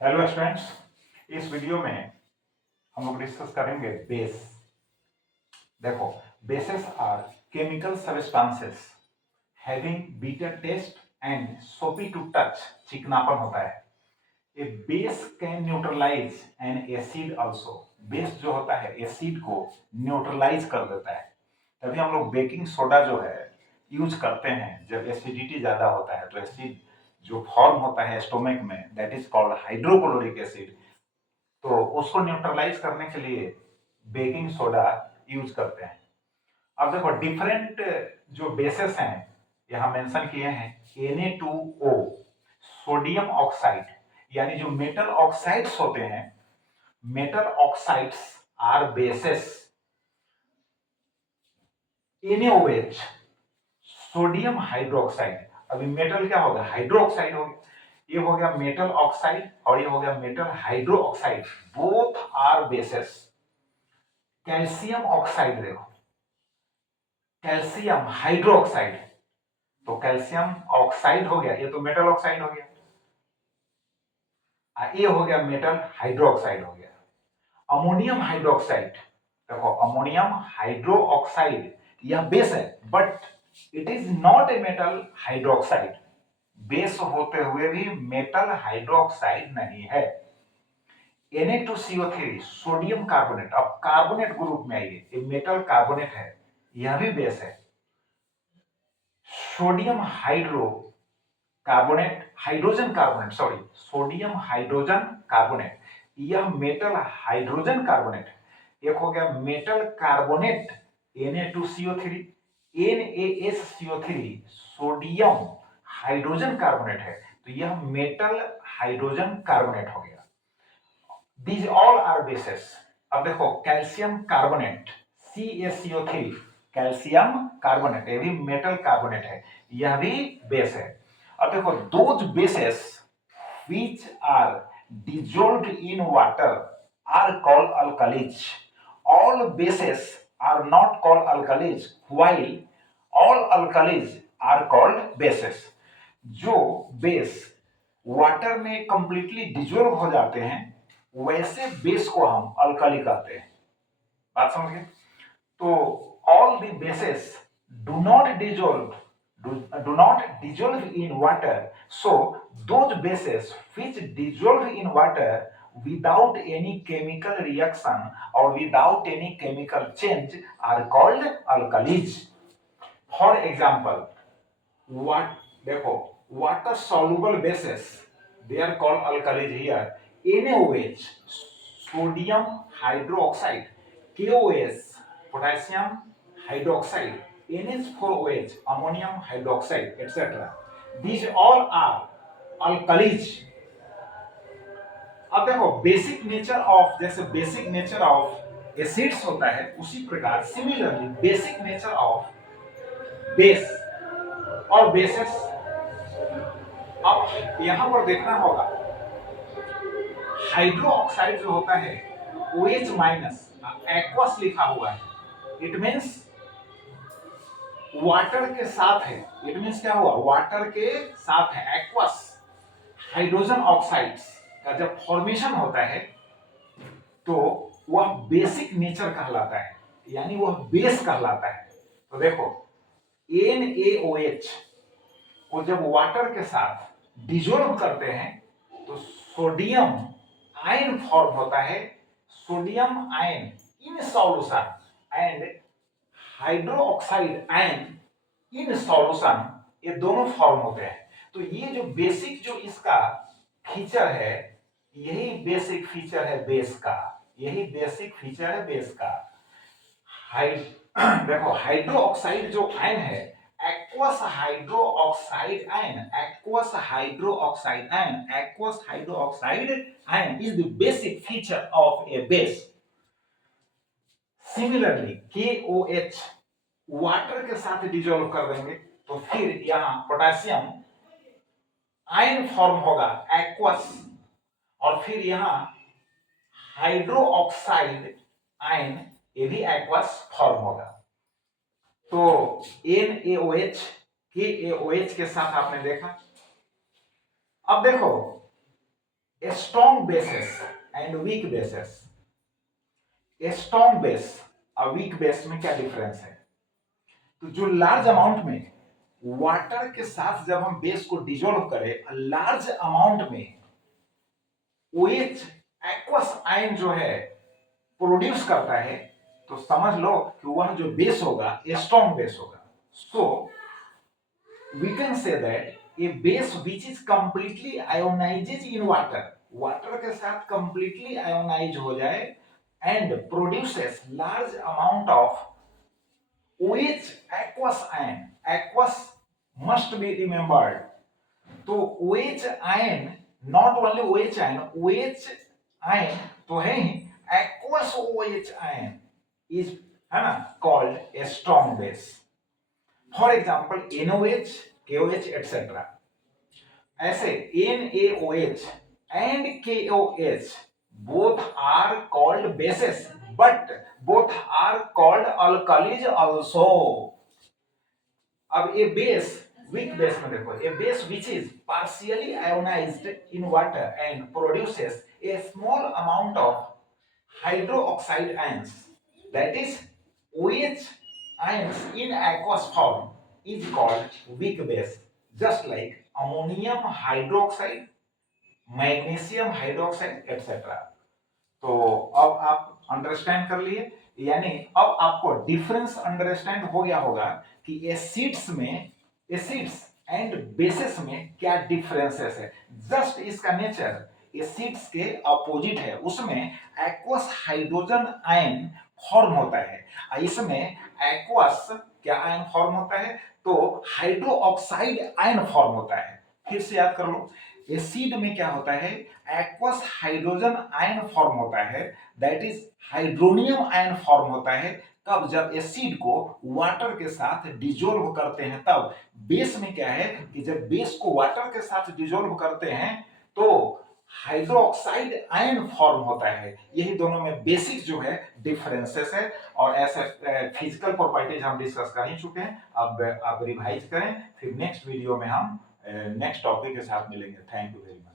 Hello students, इस video में हम लोग डिस्कस करेंगे बेस। देखो, bases are chemical substances having bitter taste and soapy to touch, चिकनापन होता है। A base can neutralise an acid also. Base जो होता है एसिड को न्यूट्रलाइज कर देता है। तभी हम लोग बेकिंग सोडा जो है यूज करते हैं जब एसिडिटी ज्यादा होता है। तो एसिड जो फॉर्म होता है स्टोमक में, that is called hydrochloric acid. तो उसको न्यूट्रलाइज करने के लिए बेकिंग सोडा यूज करते हैं। अब देखो, डिफरेंट जो बेसेस हैं यहाँ मेंशन किए हैं। Na2O, सोडियम ऑक्साइड, यानी जो मेटल ऑक्साइड्स होते हैं, metal oxides are bases. NaOH, sodium hydroxide. अभी मेटल क्या होगा? हाइड्रोक्साइड हो गया। ये हो गया मेटल ऑक्साइड और ये हो गया metal hydroxide. Both are bases. Calcium oxide, देखो, कैल्शियम हाइड्रोक्साइड, तो कैल्शियम ऑक्साइड हो गया, ये तो मेटल ऑक्साइड हो गया। ये हो गया मेटल हाइड्रोक्साइड हो गया। अमोनियम हाइड्रोक्साइड, देखो, अमोनियम हाइड्रोक्साइड यह बेस है, but it is not a metal hydroxide. Base होते हुए भी मेटल हाइड्रोक्साइड नहीं है। Na2CO3, sodium carbonate. अब कार्बोनेट ग्रुप में आइए, ये मेटल कार्बोनेट है, यह भी बेस है। Sodium hydro carbonate, hydrogen carbonate, sorry, sodium hydrogen carbonate, यह मेटल हाइड्रोजन कार्बोनेट। एक हो गया metal carbonate Na2CO3, NaSCO3, sodium hydrogen carbonate है, तो यह मेटल हाइड्रोजन कार्बोनेट हो गया। These all are bases. अब देखो, calcium carbonate CaCO3, calcium carbonate, ये भी मेटल कार्बोनेट है, यह भी बेस है। अब देखो, those bases which are dissolved in water are called alkalis. All bases are not called alkalis, while all alkalis are called bases. जो बेस वाटर में कंप्लीटली डिजोल्व हो जाते हैं, वैसे बेस को हम अल्कली कहते हैं। बात समझ गए? तो all the bases do not dissolve, do not dissolve in water, so those bases which dissolve in water without any chemical reaction or without any chemical change are called alkalis. For example, what, देखो, water soluble bases, they are called alkalis here. NaOH, sodium hydroxide, KOS, potassium hydroxide, NH4OH, ammonium hydroxide, etc. These all are alkalis. अब देखो, basic nature of, जैसे basic nature of acids होता है, उसी प्रकार similarly basic nature of base और bases. अब यहां पर देखना होगा, हाइड्रो ऑक्साइड जो होता है OH माइनस, एक्वस लिखा हुआ है, इट मींस वाटर के साथ है। इट मींस क्या हुआ? वाटर के साथ है, एक्वस। हाइड्रोजन ऑक्साइड्स का जब फॉर्मेशन होता है तो वह बेसिक नेचर कहलाता है, यानी वह बेस कहलाता है। तो देखो, NaOH को जब वाटर के साथ डिजोल्व करते हैं तो सोडियम आयन फॉर्म होता है, sodium ion in solution, and hydroxide ion in solution, ये दोनों फॉर्म होते हैं। तो ये जो बेसिक जो इसका फीचर है, यही बेसिक फीचर है बेस का, यही बेसिक फीचर है बेस का। देखो, हाइड्रोक्साइड जो आयन है, aqueous hydroxide ion, aqueous hydroxide ion, aqueous hydroxide ion is the basic feature of a base. Similarly, KOH water के साथ डिजोल्व कर देंगे तो फिर यहां पोटेशियम आयन फॉर्म होगा, एक्वस, और फिर यहां हाइड्रोक्साइड आयन, ये भी एक्वस फॉर्म होगा। तो NaOH KaOH के साथ आपने देखा। अब देखो, a strong basis and weak basis. A strong base और वीक बेस में क्या डिफरेंस है? तो जो लार्ज अमाउंट में वाटर के साथ जब हम बेस को डिजोल्व करें लार्ज अमाउंट में OH एक्वस आयन जो है प्रोड्यूस करता है, तो समझ लो कि वह जो बेस होगा स्ट्रॉन्ग बेस होगा। So we can say that a base which is completely ionizes in water, water के साथ कंप्लीटली आयोनाइज हो जाए and produces large amount of OH aqueous ion, aqueous must be remembered। तो OH ion, not only OH ion, OH ion तो है ही, aqueous OH ion is है ना called a strong base। For example NOH, KOH etc। ऐसे NaOH and KOH both are called bases but both are called alkalis also। अब ए base weak base में देखो, a base which is partially ionized in water and produces a small amount of hydroxide ions, that is OH ions in aqueous form is called weak base, just like ammonium hydroxide, magnesium hydroxide etcetera. तो अब आप understand कर लिए, यानी अब आपको difference understand हो गया होगा कि एसिड्स में, एसिड्स एंड बेसिस में क्या डिफरेंसेस है। जस्ट इसका नेचर एसिड्स के अपोजिट है, उसमें एक्वस हाइड्रोजन आयन फॉर्म होता है, इसमें एक्वस क्या आयन फॉर्म होता है, तो हाइड्रो ऑक्साइड आयन फॉर्म होता है। फिर से याद कर लो, एसिड में क्या होता है, एक्वस हाइड्रोजन आयन फॉर्म होता है, that is hydronium ion form होता है कब, जब एसिड को वाटर के साथ डिजोल्व करते हैं तब। बेस में क्या है कि जब बेस को वाटर के साथ डिजोल्व करते हैं तो हाइड्रोक्साइड आयन फॉर्म होता है। यही दोनों में बेसिक जो है डिफरेंसेस है, और ऐसे फिजिकल प्रॉपर्टीज हम डिस्कस कर ही चुके हैं। अब आप रिवाइज करें, फिर नेक्स्ट वीडियो में हम नेक्स्ट टॉपिक के साथ मिलेंगे। Thank you very much.